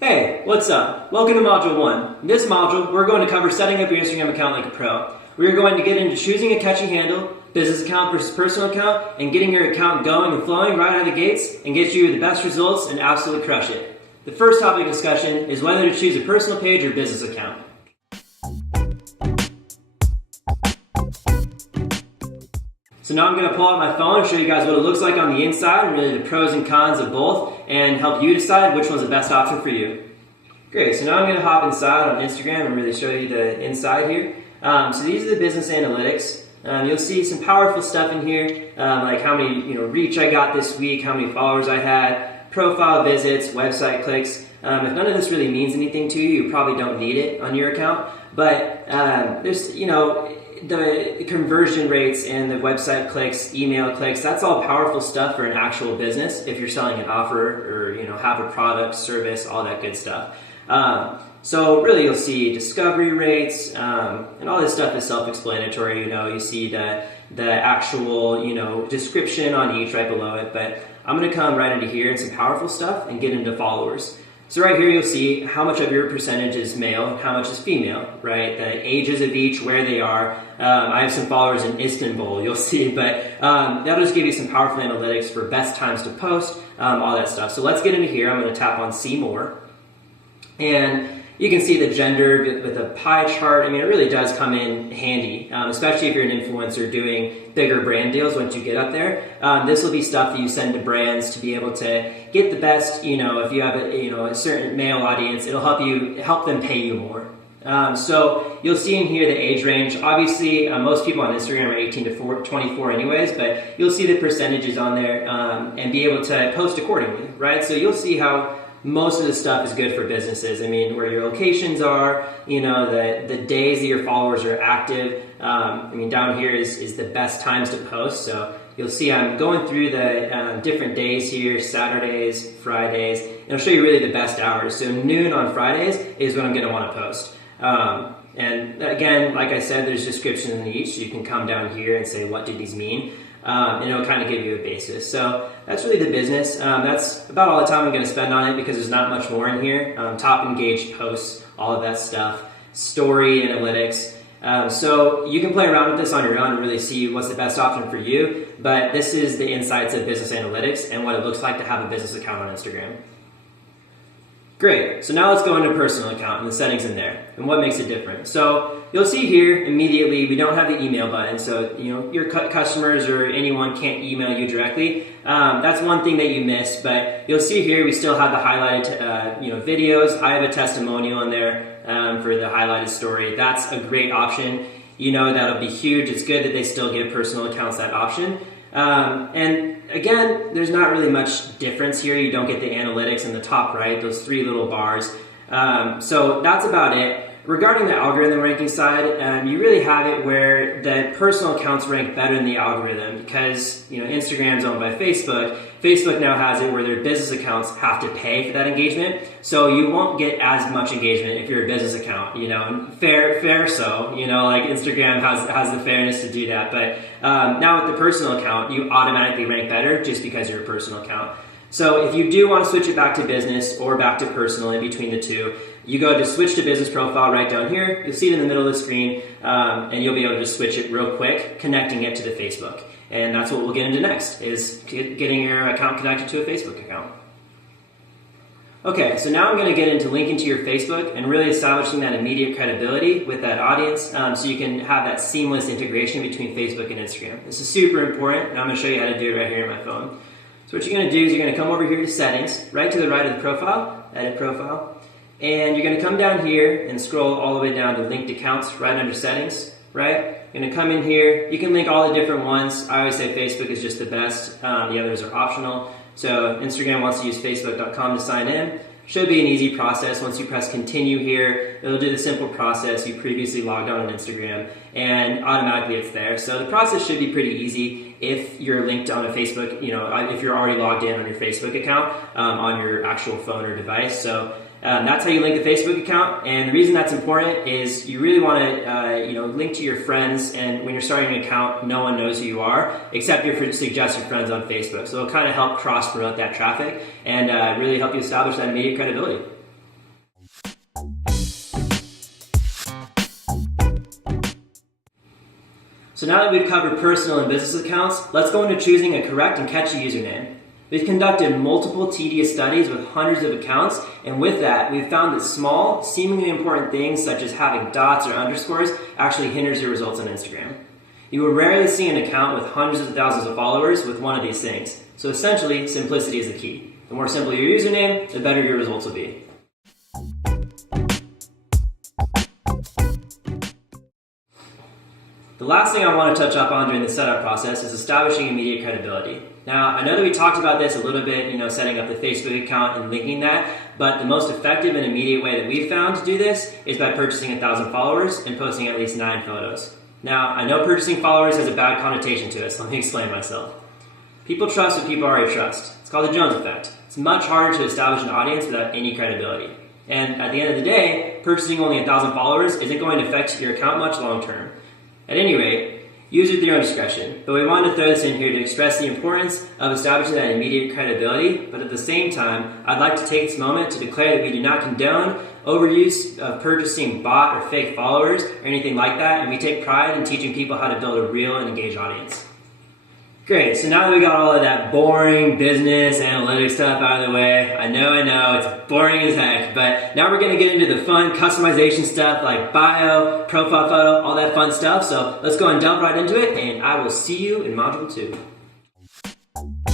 Hey, what's up? Welcome to Module 1. In this module, we're going to cover setting up your Instagram account like a pro. We are going to get into choosing a catchy handle, business account versus personal account, and getting your account going and flowing right out of the gates and get you the best results and absolutely crush it. The first topic of discussion is whether to choose a personal page or business account. So now I'm going to pull out my phone and show you guys what it looks like on the inside and really the pros and cons of both and help you decide which one's the best option for you. Great, so now I'm going to hop inside on Instagram and really show you the inside here. So these are the business analytics. You'll see some powerful stuff in here, like how many reach I got this week, how many followers I had, profile visits, website clicks. If none of this really means anything to you, you probably don't need it on your account. But there's the conversion rates and the website clicks, email clicks, that's all powerful stuff for an actual business if you're selling an offer or have a product, service, all that good stuff. So really you'll see discovery rates and all this stuff is self-explanatory. You see the actual description on each right below it, but I'm going to come right into here and some powerful stuff and get into followers. So right here you'll see how much of your percentage is male and how much is female, right? The ages of each, where they are. I have some followers in Istanbul, you'll see, but that'll just give you some powerful analytics for best times to post, all that stuff. So let's get into here. I'm going to tap on See More. And you can see the gender with a pie chart. I mean, it really does come in handy, especially if you're an influencer doing bigger brand deals once you get up there. This will be stuff that you send to brands to be able to get the best, if you have a certain male audience, it'll help them pay you more. So you'll see in here the age range. Obviously, most people on Instagram are 18 to 24 anyways, but you'll see the percentages on there and be able to post accordingly, right? So you'll see how most of the stuff is good for businesses. I mean, where your locations are, the days that your followers are active. Down here is the best times to post. So you'll see I'm going through the different days here, Saturdays, Fridays, and I'll show you really the best hours. So noon on Fridays is when I'm going to want to post. And again, like I said, there's descriptions in each, so you can come down here and say, what do these mean? And it'll kind of give you a basis. So that's really the business. That's about all the time I'm going to spend on it because there's not much more in here. Top engaged posts, all of that stuff, story analytics. So you can play around with this on your own and really see what's the best option for you. But this is the insights of business analytics and what it looks like to have a business account on Instagram. Great, so now let's go into personal account and the settings in there and what makes it different. So you'll see here immediately we don't have the email button, so your customers or anyone can't email you directly. That's one thing that you missed, but you'll see here we still have the highlighted videos. I have a testimonial in there for the highlighted story. That's a great option. That'll be huge. It's good that they still give personal accounts that option. And again, there's not really much difference here. You don't get the analytics in the top right, those three little bars. So that's about it. Regarding the algorithm ranking side, you really have it where the personal accounts rank better than the algorithm because Instagram's owned by Facebook. Facebook now has it where their business accounts have to pay for that engagement, so you won't get as much engagement if you're a business account. Fair so. Like Instagram has the fairness to do that, but now with the personal account, you automatically rank better just because you're a personal account. So if you do want to switch it back to business or back to personal in between the two, you go to switch to business profile right down here. You'll see it in the middle of the screen, and you'll be able to just switch it real quick, connecting it to the Facebook. And that's what we'll get into next, is getting your account connected to a Facebook account. Okay, so now I'm going to get into linking to your Facebook and really establishing that immediate credibility with that audience so you can have that seamless integration between Facebook and Instagram. This is super important, and I'm going to show you how to do it right here on my phone. So what you're going to do is you're going to come over here to settings, right to the right of the profile, edit profile, and you're going to come down here and scroll all the way down to linked accounts right under settings, right? You're going to come in here. You can link all the different ones. I always say Facebook is just the best. The others are optional. So Instagram wants to use facebook.com to sign in. Should be an easy process. Once you press continue here, it'll do the simple process. You previously logged on Instagram and automatically it's there. So the process should be pretty easy if you're linked on a Facebook, if you're already logged in on your Facebook account on your actual phone or device. So That's how you link the Facebook account, and the reason that's important is you really want to link to your friends, and when you're starting an account, no one knows who you are except your suggested friends on Facebook. So it'll kind of help cross-promote that traffic and really help you establish that immediate credibility. So now that we've covered personal and business accounts, let's go into choosing a correct and catchy username. We've conducted multiple tedious studies with hundreds of accounts, and with that, we've found that small, seemingly important things such as having dots or underscores actually hinders your results on Instagram. You will rarely see an account with hundreds of thousands of followers with one of these things. So essentially, simplicity is the key. The more simple your username, the better your results will be. The last thing I want to touch up on during the setup process is establishing immediate credibility. Now, I know that we talked about this a little bit, setting up the Facebook account and linking that, but the most effective and immediate way that we've found to do this is by purchasing 1,000 followers and posting at least 9 photos. Now, I know purchasing followers has a bad connotation to it, so let me explain myself. People trust what people already trust. It's called the Jones effect. It's much harder to establish an audience without any credibility. And at the end of the day, purchasing only 1,000 followers isn't going to affect your account much long term. At any rate, use it with your own discretion, but we wanted to throw this in here to express the importance of establishing that immediate credibility, but at the same time, I'd like to take this moment to declare that we do not condone overuse of purchasing bot or fake followers or anything like that, and we take pride in teaching people how to build a real and engaged audience. Great, so now that we got all of that boring business analytics stuff out of the way, I know, it's boring as heck, but now we're going to get into the fun customization stuff like bio, profile photo, all that fun stuff. So let's go and delve right into it, and I will see you in Module 2.